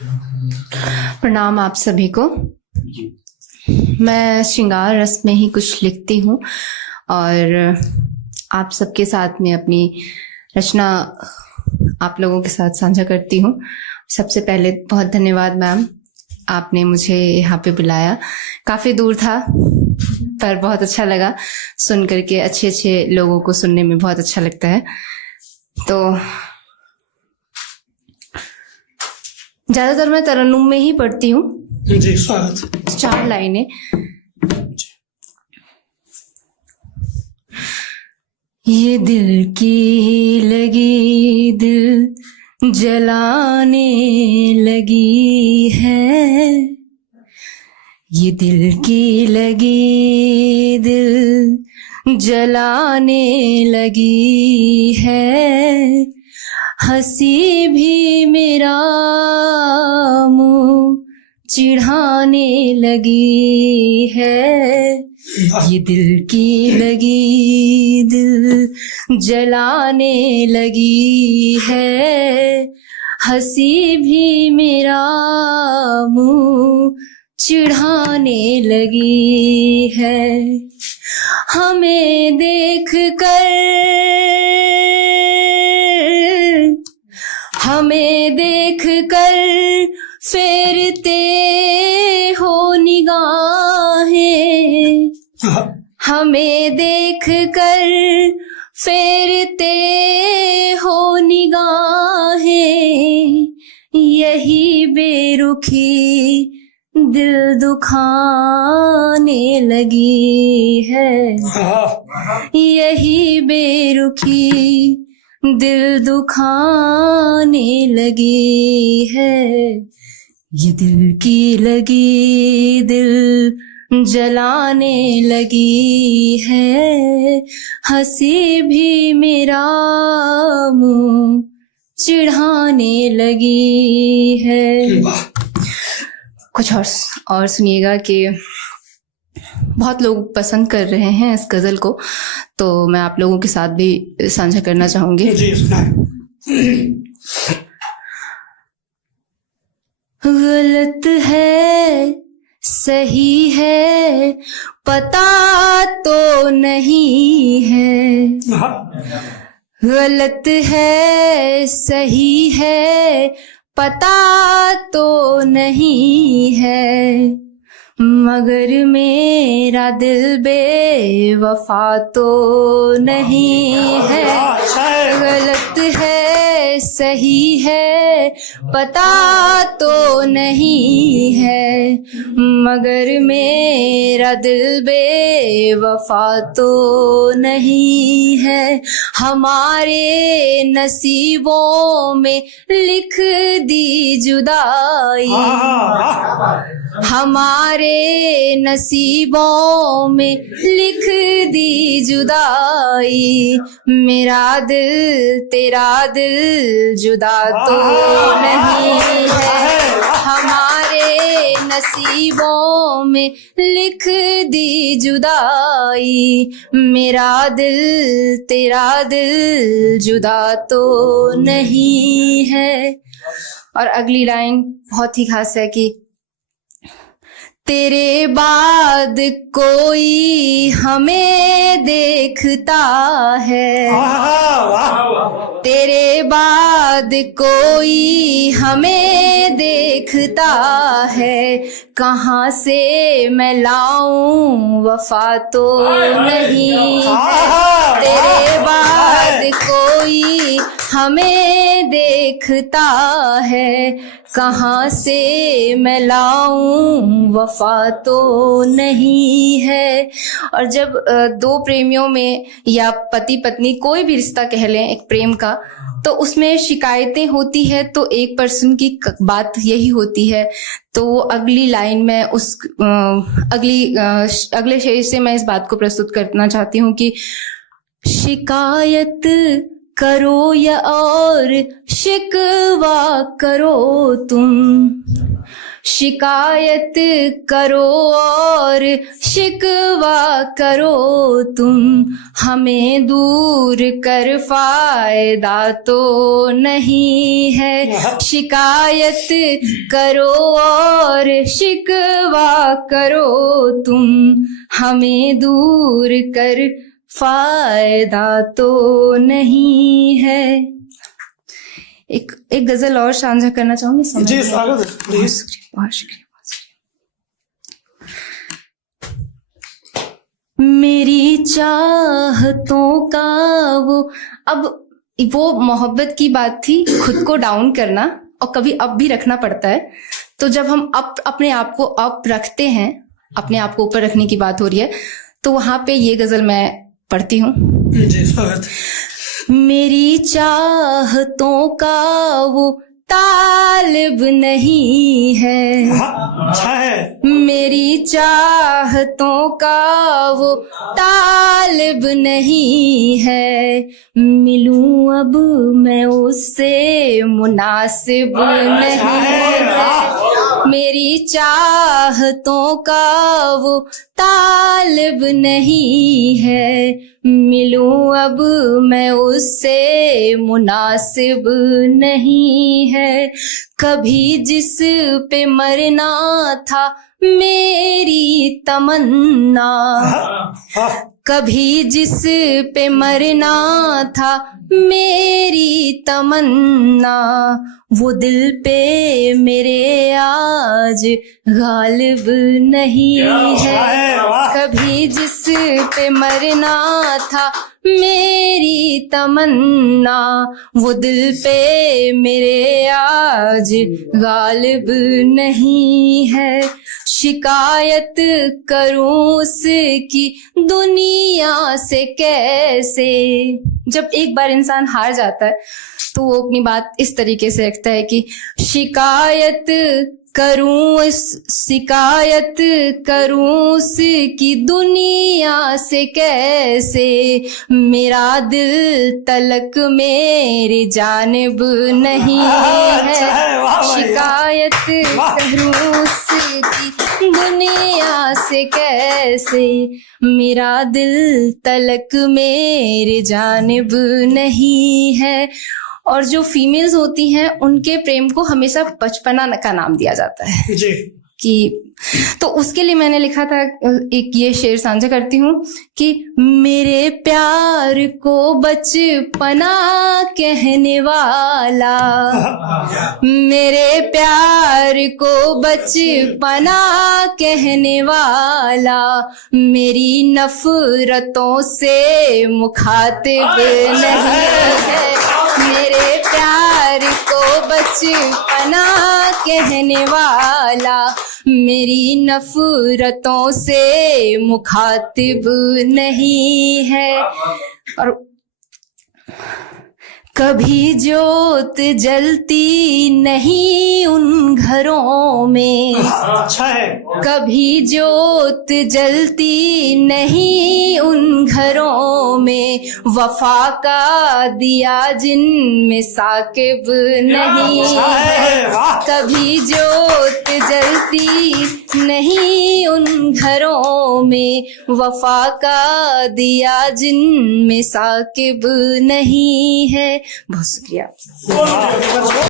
प्रणाम आप सभी को। मैं श्रृंगार रस में ही कुछ लिखती हूँ और आप सबके साथ में अपनी रचना आप लोगों के साथ साझा करती हूँ। सबसे पहले बहुत धन्यवाद मैम, आपने मुझे यहाँ पे बुलाया। काफ़ी दूर था पर बहुत अच्छा लगा सुन करके। अच्छे अच्छे लोगों को सुनने में बहुत अच्छा लगता है। तो ज़्यादातर मैं तरन्नुम में ही पढ़ती हूँ। जी स्वागत। 4 लाइनें। ये दिल की लगी दिल जलाने लगी है, ये दिल की लगी दिल जलाने लगी है, हंसी भी मेरा मुंह चिढ़ाने लगी है, ये दिल की लगी दिल जलाने लगी है, हंसी भी मेरा मुंह चिढ़ाने लगी है। हमें देख कर फेरते हो निगाहें, हमें देख कर फेरते हो निगाहें, यही बेरुखी दिल दुखाने लगी है, यही बेरुखी दिल दुखाने लगी है, ये दिल की लगी दिल जलाने लगी है, हंसी भी मेरा मुंह चिढ़ाने लगी है। कुछ और सुनिएगा कि बहुत लोग पसंद कर रहे हैं इस गज़ल को, तो मैं आप लोगों के साथ भी साझा करना चाहूँगी। गलत है सही है पता तो नहीं है, गलत है सही है पता तो नहीं है, मगर मेरा दिल बेवफा तो नहीं है। गलत है सही है पता तो नहीं है, मगर मेरा दिल बेवफा तो नहीं है, हमारे नसीबों में लिख दी जुदाई, हमारे नसीबों में लिख दी जुदाई, मेरा दिल तेरा दिल जुदा तो नहीं है, हमारे नसीबों में लिख दी जुदाई, मेरा दिल तेरा दिल जुदा तो नहीं है। और अगली लाइन बहुत ही खास है कि तेरे बाद कोई हमें देखता है, तेरे बाद कोई हमें देखता है, कहाँ से मैं लाऊं वफा तो नहीं है, तेरे बाद कोई हमें देखता है, कहाँ से मैं लाऊं वफा तो नहीं है। और जब दो प्रेमियों में या पति पत्नी कोई भी रिश्ता कह लें एक प्रेम का, तो उसमें शिकायतें होती है तो एक पर्सन की बात यही होती है। तो अगली लाइन में उस अगले शेर से मैं इस बात को प्रस्तुत करना चाहती हूँ कि शिकायत करो या और शिकवा करो तुम, शिकायत करो और शिकवा करो तुम, हमें दूर कर फायदा तो नहीं है। शिकायत करो और शिकवा करो तुम, हमें दूर कर फायदा तो नहीं है। एक गजल और साझा करना चाहूंगी। जी स्वागत है, प्लीज। बहुत शुक्रिया। मेरी चाहतों का वो मोहब्बत की बात थी, खुद को डाउन करना और कभी अप भी रखना पड़ता है। तो जब हम अपने आप को अप रखते हैं, अपने आप को ऊपर रखने की बात हो रही है, तो वहां पे ये गजल मैं पढ़ती हूँ। जी स्वागत। मेरी चाहतों का वो तालिब नहीं है, अच्छा है। मेरी चाहतों का वो तालिब नहीं है, मिलूं अब मैं उससे मुनासिब नहीं है। मेरी चाहतों का वो तालिब नहीं है, मिलूं अब मैं उससे मुनासिब नहीं है। कभी जिस पे मरना था मेरी तमन्ना, कभी जिस पे मरना था मेरी तमन्ना, वो दिल पे मेरे आज गालिब नहीं है। कभी जिस पे मरना था मेरी तमन्ना, वो दिल पे मेरे आज गालिब नहीं है। शिकायत करूं उसकी दुनिया से कैसे। जब एक बार इंसान हार जाता है तो वो अपनी बात इस तरीके से रखता है कि शिकायत करूं उसकी दुनिया से कैसे, मेरा दिल तलक मेरी जानिब नहीं है। शिकायत करूं उसकी दुनिया से कैसे, मेरा दिल तलक मेरी जानिब नहीं है। और जो फीमेल्स होती हैं उनके प्रेम को हमेशा बचपना का नाम दिया जाता है जी। कि तो उसके लिए मैंने लिखा था, एक ये शेर साझा करती हूँ कि मेरे प्यार को बचपना कहने वाला, मेरे प्यार को बचपना कहने वाला, मेरी नफरतों से मुखातिब नहीं है। मेरे प्यार को बचपना कहने वाला, मेरी नफरतों से मुखातिब नहीं है। और कभी ज्योत जलती नहीं उन घरों में, अच्छा है। कभी ज्योत जलती नहीं उन घरों में, वफा का दिया जिनमें साकिब नहीं है। कभी ज्योत जलती नहीं उन घरों में, वफा का दिया जिनमें साकिब नहीं है। बहुत शुक्रिया।